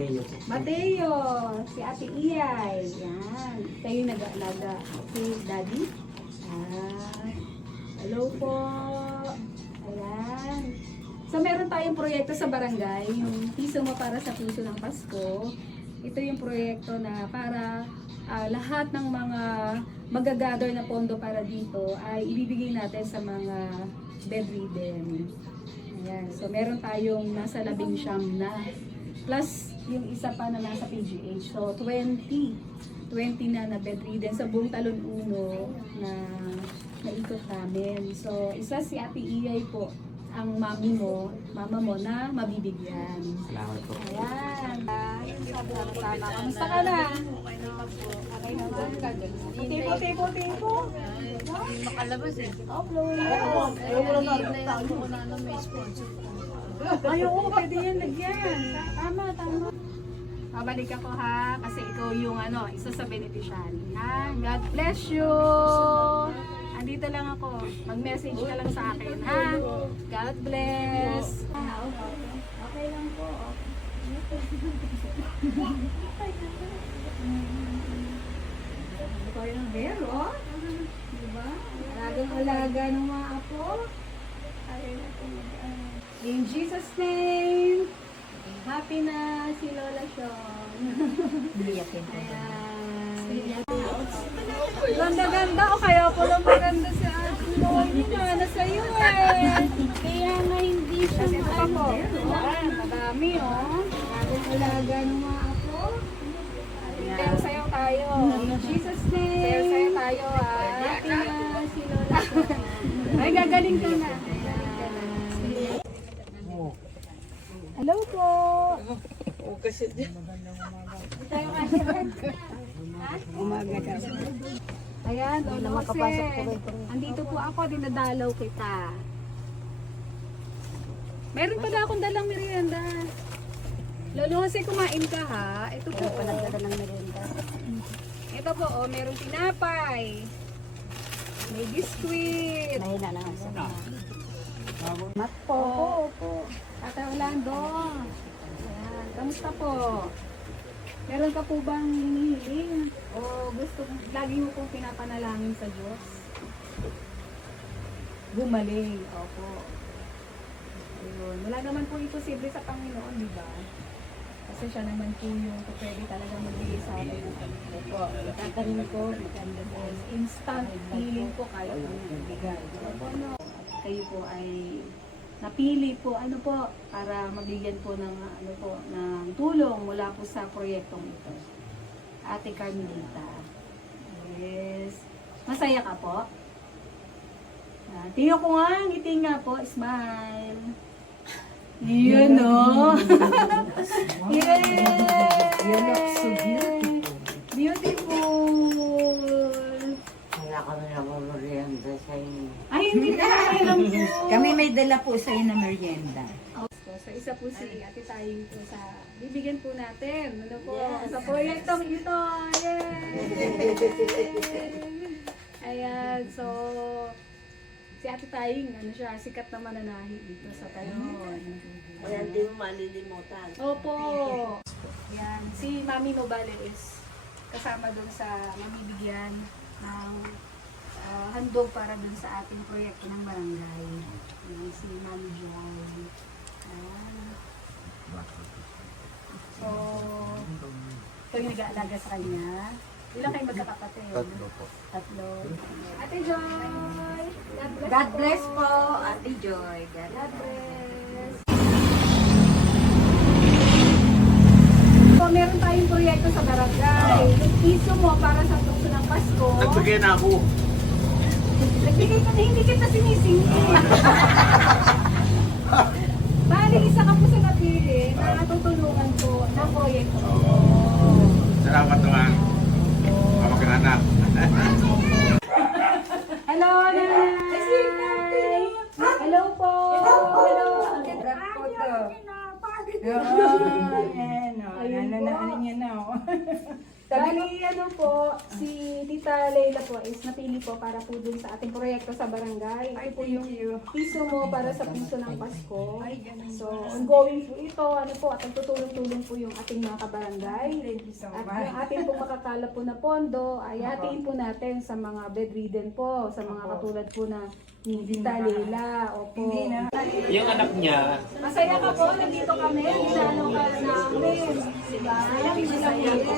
Mateo. Mateo, si Ate Iyay. Yan. Kayo nag-aalaga. Okay, Daddy. Hello po. Ayan. So, meron tayong proyekto sa barangay, yung Piso Mo para sa Puso ng Pasko. Ito yung proyekto na para lahat ng mga magagather na pondo para dito ay ibibigay natin sa mga bedridden. Ayan. So, meron tayong nasa 19 na. Plus, yung isa pa na nasa PGH. So, 20 na bedridden sa buong Talon Uno na naikot namin. So, isa si Ate Iyay po, ang mama mo na mabibigyan. Salamat po. Ayan. Sama. Kamusta ka na? Okay naman. Tipo. Makalabas eh. Upload. May sponsor. Ay, oo, pwede yan lagyan. Tama. Babalik ako ha, kasi ikaw yung isa sa beneficiary. Ha? God bless you! Andito lang ako. Mag-message ka lang sa akin, ha? God bless! Okay lang po. Ito yung bero. Diba? Alagang-alaga ng mga apo. In Jesus' name, happy na si Lola Sean. Ayan. Ganda-ganda o kaya pala maganda si Ate Lola na sa'yo eh. Kaya nga hindi siya Kasi ito pa po. Ayan, madami oh. Alaga ng mga apo. Pero sayo tayo. In Jesus' name. Sayo tayo ah. Happy na si Lola Sean. Ay, gagaling ka na. Hello po. kasi dyan. Umaga ka. Ayan, Lolo Jose. Andito po ako, dinadalaw kita. Meron pala akong dalang merienda. Lolo Jose, kumain ka ha. Ito po. Dalang merienda. Ito po, oh, merong tinapay. May biskuit. Mahina na nga sa Mat po. Opo. Ate Orlando. Ayan, kamusta po? Meron ka po bang hinihiling? O gusto, lagi mo pong pinapanalangin sa Diyos? Gumaling. Opo. Ayun. Wala naman po imposible sa Panginoon, di ba? Kasi siya naman po yung pwede talaga magbigay sa atin. Opo. Itatarin ko, maganda po. Instant healing po kaya kami magbigay. Opo, no? Kayo po ay napili po para mabigyan po ng ng tulong mula po sa proyektong ito. Ate Carmelita. Yes. Masaya ka po? Tingnan ko nga, ngiti nga po, smile. Yun no. Yay! You look so beautiful. Beautiful. Wala kami namamarianda sa inyo. Ay, hindi na alam po. Kami may dala po sa inyo na merienda. So, isa po si Ate Tayong po sa bibigyan po natin. Ano po? Sa proyektong ito. Yay! Ayan, so si Ate Tayong, sikat na mananahi dito sa Talon. Kaya hindi mo malilimutan. Opo. Ayan, si Mami Nobale is kasama dun sa mamibigyan ng handog para dun sa ating proyekto ng barangay. Ayan, si Mami Joy. Ayan. So, ito yung nag-aalaga sa kanya. Ilang kayo magkakapatid? Tatlo. Ate Joy! God bless po, Ate Joy. God God bless. bless. So, meron tayong proyekto sa barangay. Yung piso mo para sa tukso ng Pasko. Nagbigay na ako. Nagbigay ka na, hindi kita sinisingin. Bali, isa ka po sa napili na natutulungan ko ng proyekto. Salamat naman. Kamag-anak. Hello, Nanay! Hello po! Hello! Grab po to. Ayan, ano niya na. Bali, ano po, si Tita Leila po is napili po para po dun sa ating proyekto sa barangay. Ito po yung piso mo para sa piso ng Pasko. So, ongoing po ito, ano po, at nagtutulong-tulong po yung ating mga kabarangay. At yung ating po makakala po na pondo, ay hatiin po natin sa mga bedridden po, sa mga katulad po na ni Tita Leila. Opo. Yung anak niya, Masaya ka po, nandito kami, ginano ka namin. Diba? Masaya po.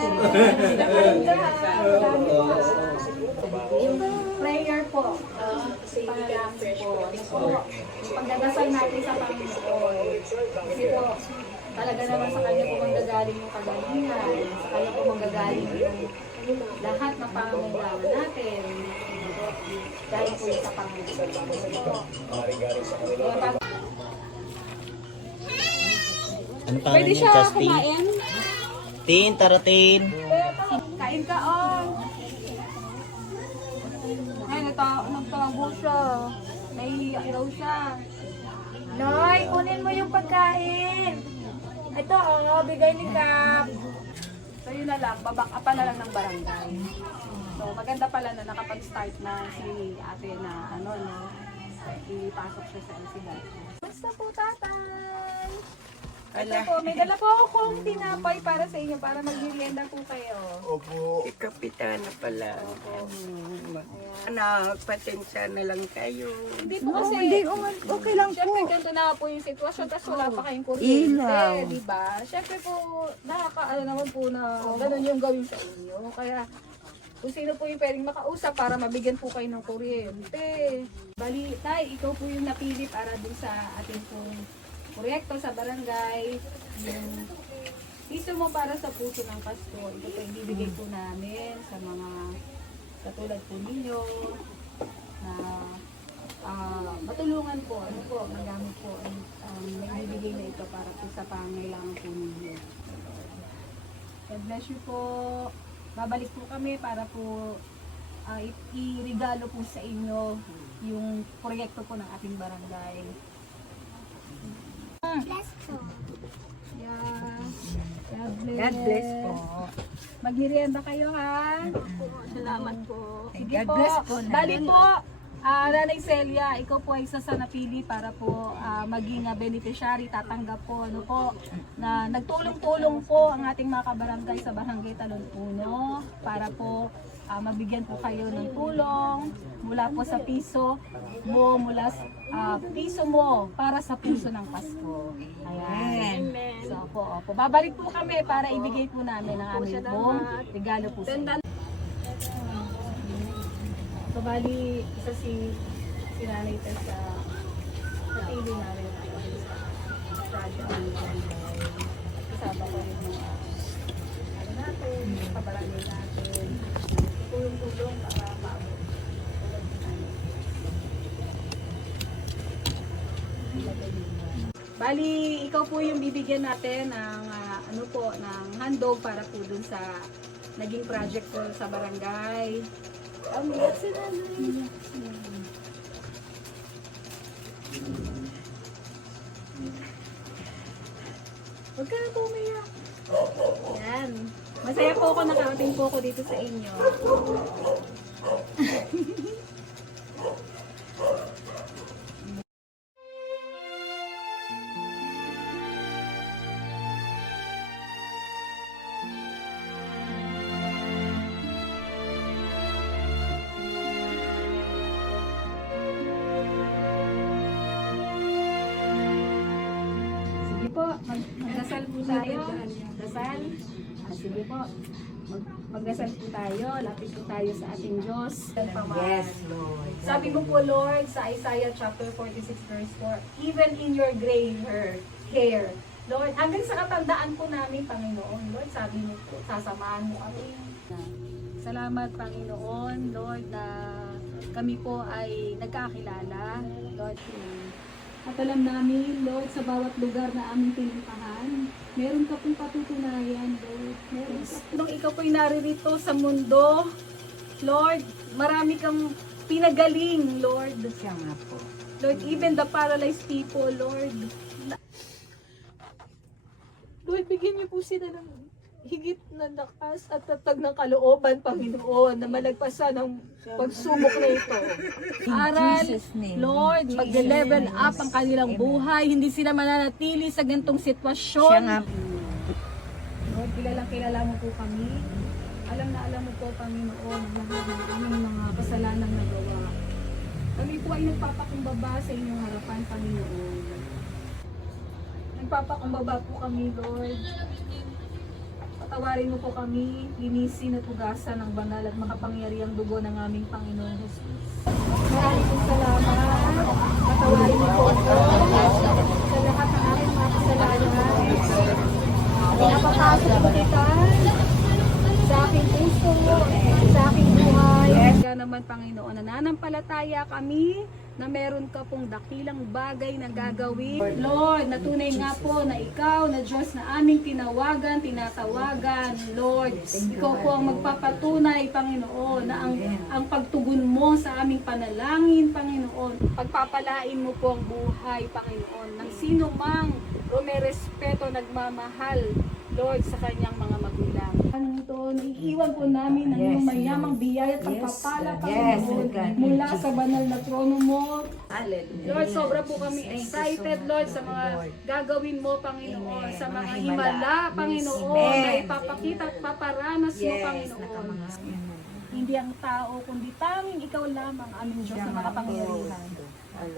Yung prayer po, panalangin po, ano po, yung pagdadasal natin sa Panginoon. Kasi po, talaga naman sa Kanya po manggagaling yung kagalingan, sa Kanya po manggagaling yung lahat ng pangangailangan natin. Dahil po yung sa Panginoon. ano pa Pwede siya kumain? Tin, taratin. Kain ka, on. Ay, nagtago siya. Nahihiyak daw siya. Noy, kunin mo yung pagkain. Ito, bigay ni Kap. So yun na lang, babak-upan na lang ng barangay. So maganda pala na nakapag-start na si ate na ano, no, ipasok siya sa LCD. Basta po, tatay! Ito po, may dala po akong tinapay para sa inyo, para mag-merienda po kayo. Opo. Kapitana pala. Anak, pasensya na lang kayo. Hindi po kasi, okay lang po. syempre ganito na po yung sitwasyon, tapos wala pa kayong kuryente, di ba? Syempre po, nakakaano naman po na ganun yung gawin sa inyo. Kaya, kung sino po yung pwedeng makausap para mabigyan po kayo ng kuryente. Bali, tay, ikaw po yung napili para dun sa ating pong proyekto sa barangay. Yung piso mo para sa puso ng Pasko, ito po yung bibigay po namin sa mga katulad po ninyo na matulungan po, ano po, magamit po ang may bibigay na ito para po sa pangailangan po ninyo. God bless you po. Babalik po kami para po i-regalo po sa inyo yung proyekto po ng ating barangay. Yeah. God bless po. Magmerienda kayo, ha? Salamat po. Sige God po. bless po, Nanay. Bali po, Nanay Celia, ikaw po ay isa sa napili para po maging beneficiary, tatanggap po, ano po, na nagtulong-tulong po ang ating mga kabarangay sa Barangay Talonpuno para po mabigyan po kayo ng tulong mula po sa piso mo, mula piso mo para sa puso ng Pasko. Ayan. So po, babalik po kami para ibigay po namin ang aming pong regalo po sa inyo. So bali, isa si Nanay Tess sa napili namin sa project ng barangay. Kasama ko rin mga ano natin, kabarangay natin. Tulong-tulong para maabot. Bali, ikaw po yung bibigyan natin ng ano po, ng handog para po dun sa naging project po sa barangay. Umiyak si Nanay. Huwag ka na po umiyak. Yan. Masaya po ako, nakarating po ako dito sa inyo. Sige po, magdasal po tayo. Dasal. Sige po, magdasal po tayo. Lapit po tayo sa ating Diyos. Yes, Lord. Sabi mo po, Lord, sa Isaiah chapter 46 verse 4, even in your gray hair, Lord, hanggang sa katandaan po namin, Panginoon, Lord, sabi mo po, sasamahan mo kami. Salamat, Panginoon, Lord, na kami po ay nagkakilala, Lord. At alam namin, Lord, sa bawat lugar na aming pinuntahan, meron ka pong patutunayan, Lord. Meron ka. Nung ikaw po'y naririto sa mundo, Lord, marami kang pinagaling, Lord. Siya nga po. Lord, even the paralyzed people, Lord. Lord, bigyan niyo po sila ng higit na lakas at tatag ng kalooban, Panginoon, na malagpasan ang pagsubok na ito. Aral, Lord, mag-level up ang kanilang buhay. Hindi sila mananatili sa ganitong sitwasyon. Lord, kilala mo po kami. Alam na alam mo po, Panginoon, ang lahat ng aming mga kasalanang nagawa. Kami po ay nagpapakumbaba sa inyong harapan, Panginoon. Nagpapakumbaba po kami, Lord. Patawarin mo po kami, linisin at hugasan ng banal at makapangyarihang dugo ng aming Panginoon Jesus. Maraming pong salamat. Patawarin mo po ako sa lahat ng aming mga kasalanan. Pinapapasok ko kita sa aking puso, sa aking buhay. Kaya naman, Panginoon, nananampalataya kami na meron ka pong dakilang bagay na gagawin. Lord, natunay nga po na ikaw, na Diyos na aming tinawagan, tinatawagan. Lord, ikaw po ang magpapatunay, Panginoon, na ang pagtugon mo sa aming panalangin, Panginoon. Pagpapalain mo po ang buhay, Panginoon, ng sino mang may respeto, nagmamahal, Lord, sa kanyang mga magulang. Ito, iiwan po namin ang iyong mayamang biyaya at pagpapala, Panginoon, mula sa banal na trono mo. Lord, sobra po kami excited, Lord, sa mga gagawin mo, Panginoon, sa mga himala, Panginoon, na ipapakita at paparanas mo, Panginoon. Hindi ang tao, kundi tanging ikaw lamang, aming Diyos na makapangyarihan.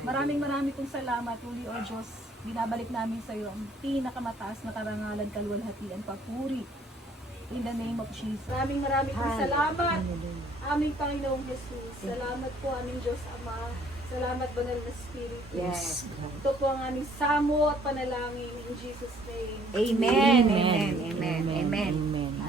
Maraming pong salamat, Uli o Diyos. Binabalik namin sa iyo ang pinakamataas na karangalan, kalwalhatian, papuri. In the name of Jesus. Maraming pong salamat, aming Panginoong Jesus. Salamat po, aming Diyos Ama. Salamat, Banal na Espiritu. Yes. Ito po ang aming samo at panalangin in Jesus' name. Amen. Amen. Amen. Amen.